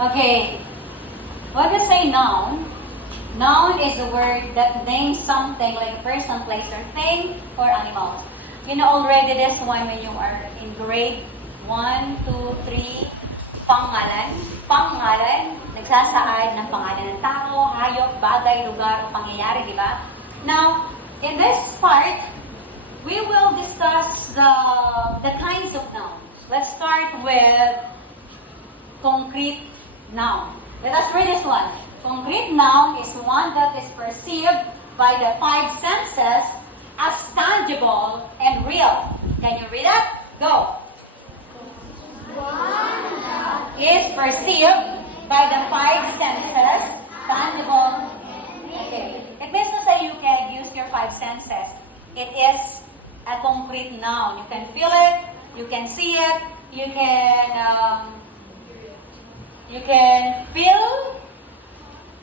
Okay. When you say noun, noun is a word that names something like a person, place, or thing, or animals. You know already this one when you are in grade 1, 2, 3, pangalan. Pangalan, nagsasaad ng pangalan ng tao, hayop, bagay, lugar, o pangyayari, di ba? Now, in this part, we will discuss the kinds of nouns. Let's start with concrete noun. Let us read this one. Concrete noun is one that is perceived by the five senses as tangible and real. Can you read it? Go. Is perceived by the five senses, tangible. Okay. It means to say you can use your five senses. It is a concrete noun. You can feel it, you can see it, you can feel.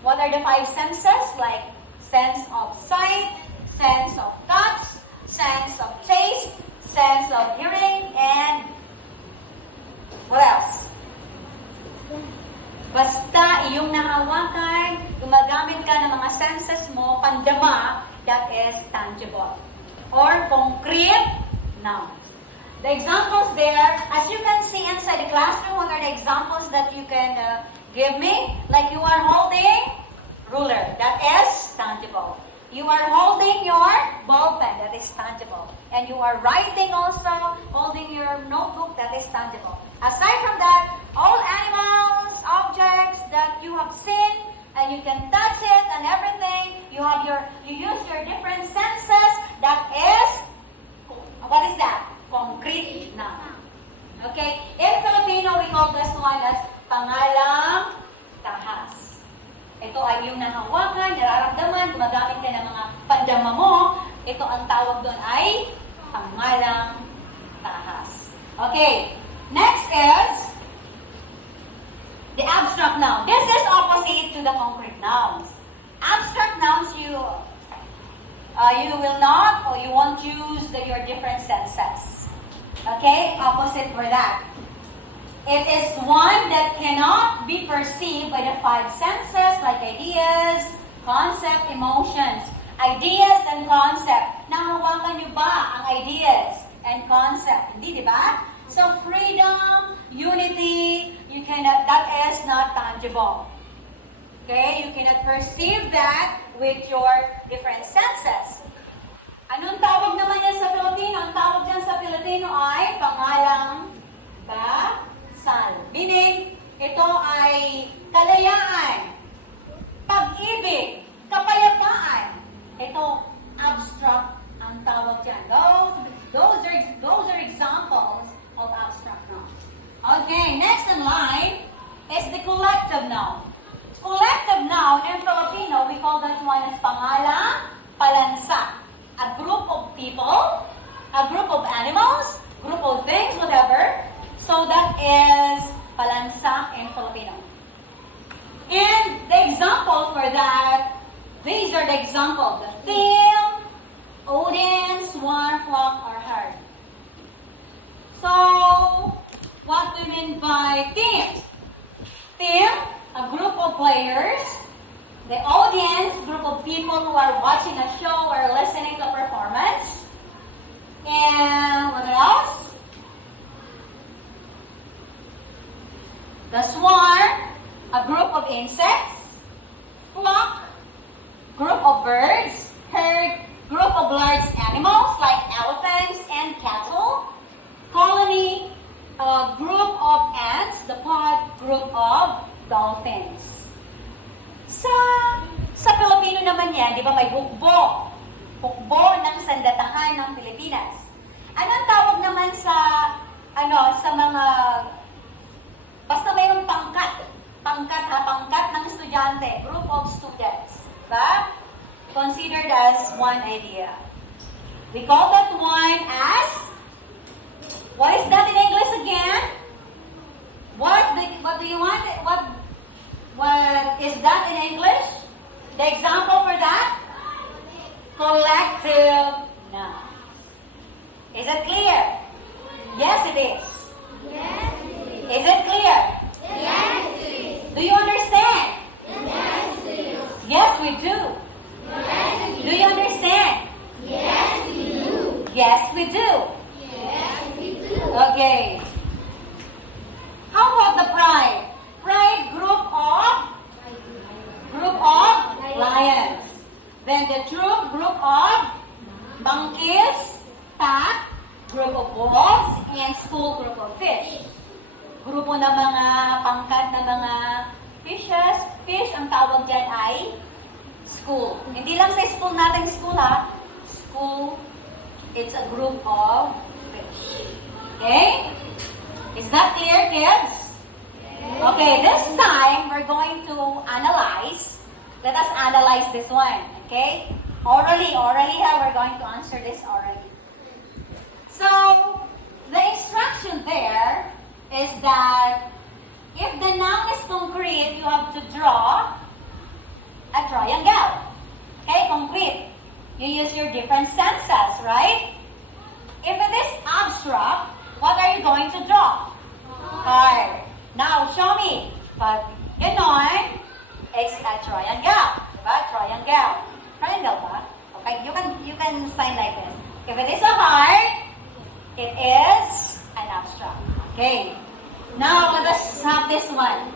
What are the five senses? Like sense of sight, sense of touch, sense of taste, sense of hearing, and what else? Basta iyong nahawakan, gumagamit ka ng mga senses mo, pandama, that is tangible. Or concrete noun. The examples there, as you can see inside the classroom, what are the examples that you can give me? Like you are holding ruler, that is tangible. You are holding your ball pen, that is tangible. And you are writing also, holding your notebook, that is tangible. Aside from that, all animals, objects that you have seen, and you can touch it and everything, you use your different senses, that is, what is that? Concrete noun. Okay? In Filipino, we call this one as pangalang tahas. Ito ay yung nahawakan, nararamdaman, gumagamit ka ng mga pandama mo. Ito ang tawag doon ay pangalang tahas. Okay. Next is the abstract noun. This is opposite to the concrete nouns. Abstract nouns, you will not or you won't use your different senses. Okay? Opposite for that. It is one that cannot be perceived by the five senses like ideas, concept, emotions. Ideas and concept. Nahawakan niyo ba ang ideas and concept? Hindi, di ba? So freedom, unity, that is not tangible. Okay? You cannot perceive that with your different senses. Anong tawag naman yan sa Pilipino? Ang tawag yan sa Pilipino ay pangalang kasal. Meaning, ito ay kalayaan, pag-ibig, kapayapaan. Ito, abstract ang tawag dyan. Those are examples of abstract noun. Okay, next in line is the collective noun. Collective noun in Filipino, we call that one as pangalang palansa. A group of people, a group of animals, group of things, whatever. So that is palansa in Filipino. And the example for that, these are the examples. The team, audience, swarm, flock, or herd. So, what do we mean by team? Team, a group of players. The audience, group of people who are watching a show or listening to a performance. And what else? The swarm, a group of insects. Flock, group of birds. Herd, group of large animals like elephants and cattle. Colony, a group of ants. The pod, group of dolphins. Sa Pilipino naman yan, di ba may hukbo? Hukbo ng sandatahan ng Pilipinas. Anong tawag naman sa mga, basta mayroong pangkat ng estudyante, group of students. Diba? Considered as one idea. We call that one as, what is that in English again? What do you want? What is that in English? The example for that? Collective nouns. Is it clear? Yes, it is. Yes, it is. Is it clear? Yes, it is. matangkad na mga fishes. Fish, ang tawag dyan ay school. Hindi lang sa school natin school ha. School, it's a group of fish. Okay? Is that clear, kids? Okay, this time we're going to analyze. Let us analyze this one. Okay? Orally ha, we're going to answer this orally. So, the instruction there is that if the noun is concrete, you have to draw a triangle. Okay, concrete. You use your different senses, right? If it is abstract, what are you going to draw? Card. Now, show me. Pag ganon, it's a triangle. Diba? Triangle. Triangle ba? Okay, you can sign like this. If it is a heart, it is an abstract. Okay. Now, let us have this one.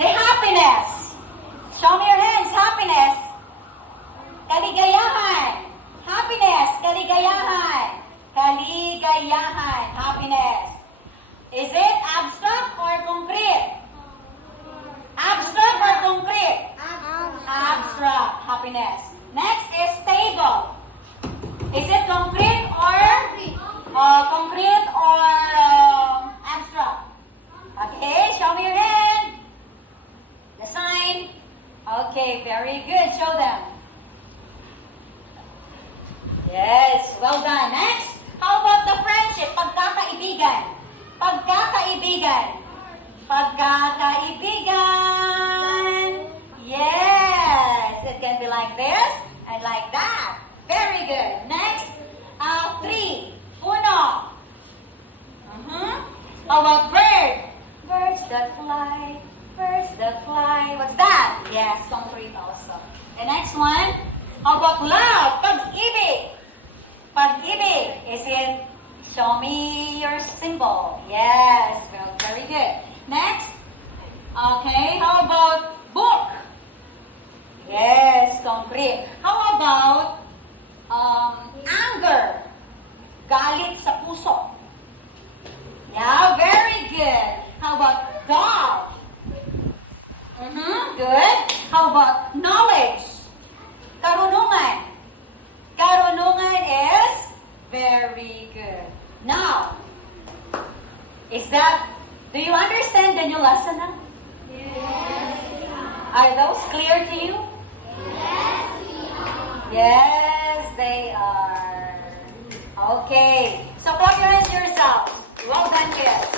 The happiness. Show me your hands. Happiness. Kaligayahan. Happiness. Kaligayahan. Kaligayahan. Happiness. Is it abstract or concrete? Abstract or concrete? Abstract. Happiness. Next is stable. Is it concrete or abstract? Okay, show me your hand. The sign. Okay, very good. Show them. Yes, well done. Next, how about the friendship? Pagkakaibigan. Pagkakaibigan. Pagkakaibigan. Yes, it can be like this and like that. Very good. Next, 3. Uno. How about bird? Birds that fly. Birds that fly. What's that? Yes, concrete also. The next one, how about love? Pag-ibig. Pag-ibig. Is it, show me your symbol. Yes, well, very good. Next, okay, how about book? Yes, concrete. How about anger? Galit sa puso. Yeah, very good. How about dog? Good. How about knowledge? Karunungan. Karunungan is very good. Now, do you understand the new lesson now? Yes. Are those clear to you? Yes, they are. Okay. So clap your hands yourselves. Well done, kids.